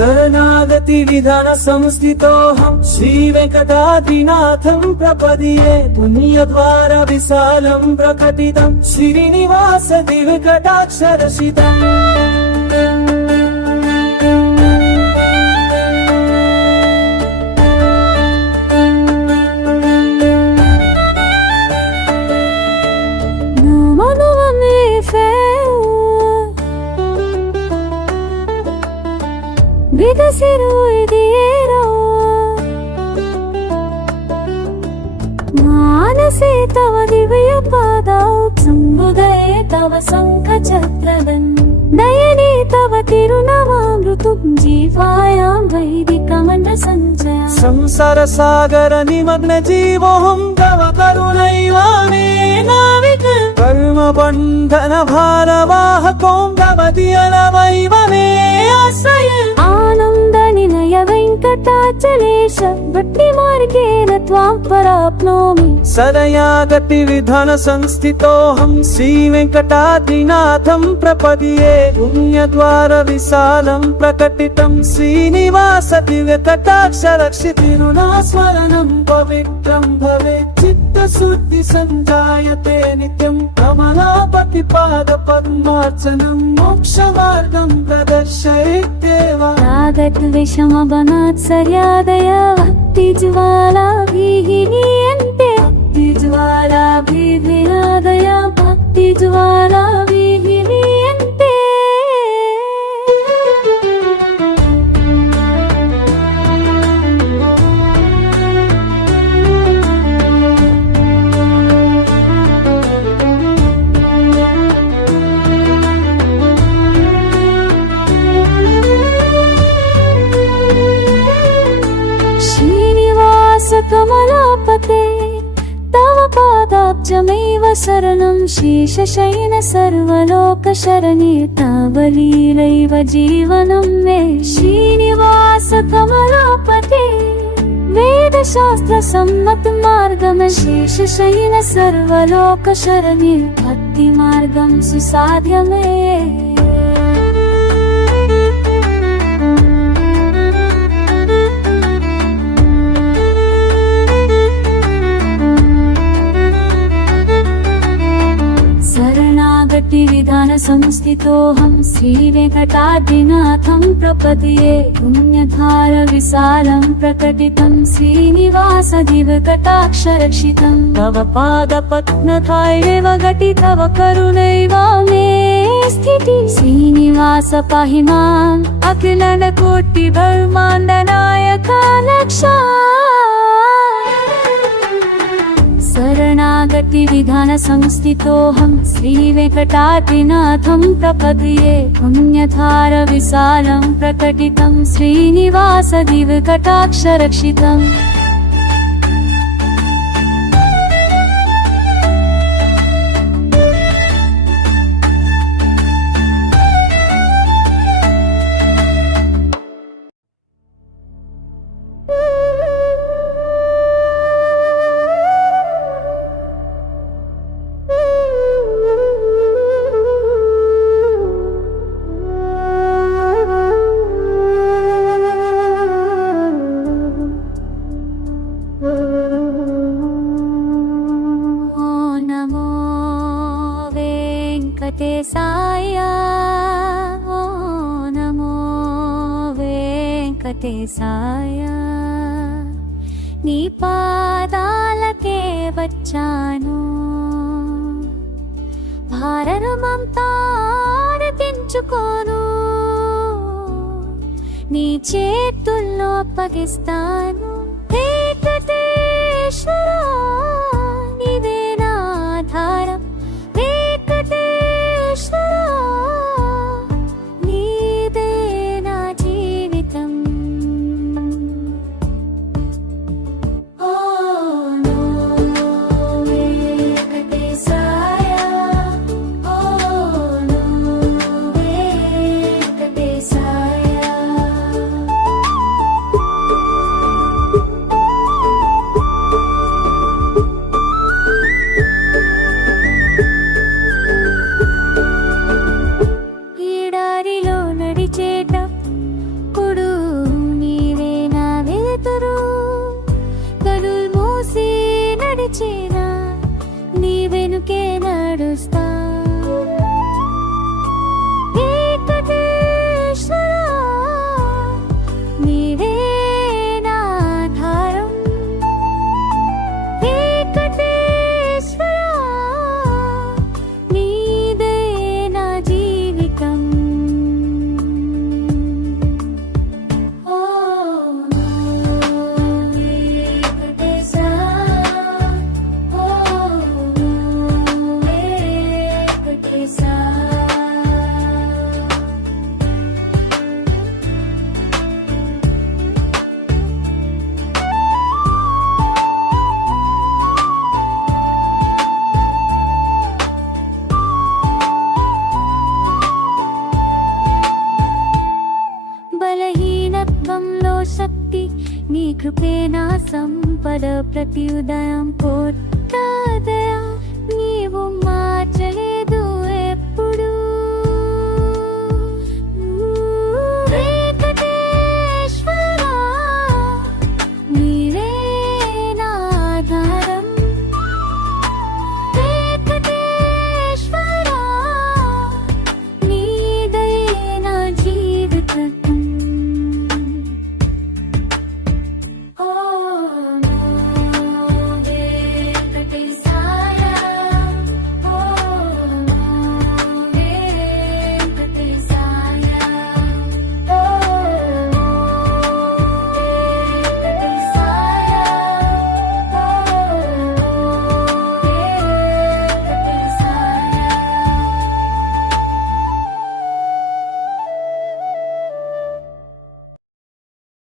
శరణాగతి విధాన సంస్థితోహం. శ్రీ వెంకటాద్రినాథం ప్రపదియే పుణ్య ద్వార విశాలం ప్రకటితం. శ్రీనివాస దివికటాక్షరసితం. సిరు ఇదియేరా మానసే తవ దివ్య పాదావు శంభుదయే తవ శంఖ చక్రదన్ నయనే తవ తిరుణమామృతుం జీవాయాం వైదికమండ సంచయ. సంసార సాగర నిమగ్న జీవోహం తవ కరుణైవానే నావిక. కర్మ బంధన భారవాహకోం తవ దియలవైవమే ఆశ్రయ. నినయ వెంకటాచలేశ భక్తి మార్గేణ త్వాం పరాప్నోమి సరయాగతి విధాన సంస్థితోహం శ్రీ వెంకటాద్రినాథం ప్రపదియే. పుణ్యద్వార విశాలం ప్రకటితం శ్రీనివాస దివ్య కటాక్ష రక్షితిరుణా స్మరణం పవిత్రం భవేత్. శుద్ధి సంజాయతే నిత్యం కమలాపతి పాద పద్మార్చనం. మోక్ష మార్గం ప్రదర్శయత్యేవ. రాగద్వేషమవనాత్ సర్యాదయ భక్తి జ్వా कमलापते तव पादाब्जमेव शरणं शेषशयन सर्वलोकशरणे तावलीलैव जीवनं मे श्रीनिवास कमलापते। वेदशास्त्रसम्मतमार्गम शेषशयन सर्वलोकशरणे भक्तिमार्गं सुसाध्य मे స్థితోహం శ్రీ వెంకటాదినాథం ప్రపదయే పుణ్యధార విశాలం ప్రకటితం శ్రీనివాస దివకటాక్షరక్షితం తవ పాద పద్మథాయేవ గటి తవ కరుణైవామే స్థితి. శ్రీనివాస పాహి అఖిలన కోటి బ్రహ్మాండ నాయక లక్షా शरणागति विधान संस्थितोऽहं श्रीवेङ्कटाद्रिनाथं प्रपद्ये पुण्यधार विशालं प्रकटितं श्रीनिवास వెంకటేశాయ ఓ నమో వెంకటేశాయ నీ పాదాలకే వచ్చాను. భారతమంతా ఆరతించుకోను నీ చేతుల్లో అప్పగిస్తాను బలహీనత్వంలో శక్తి నీ కృపే నా సంపద ప్రతి ఉదయం కోర్టు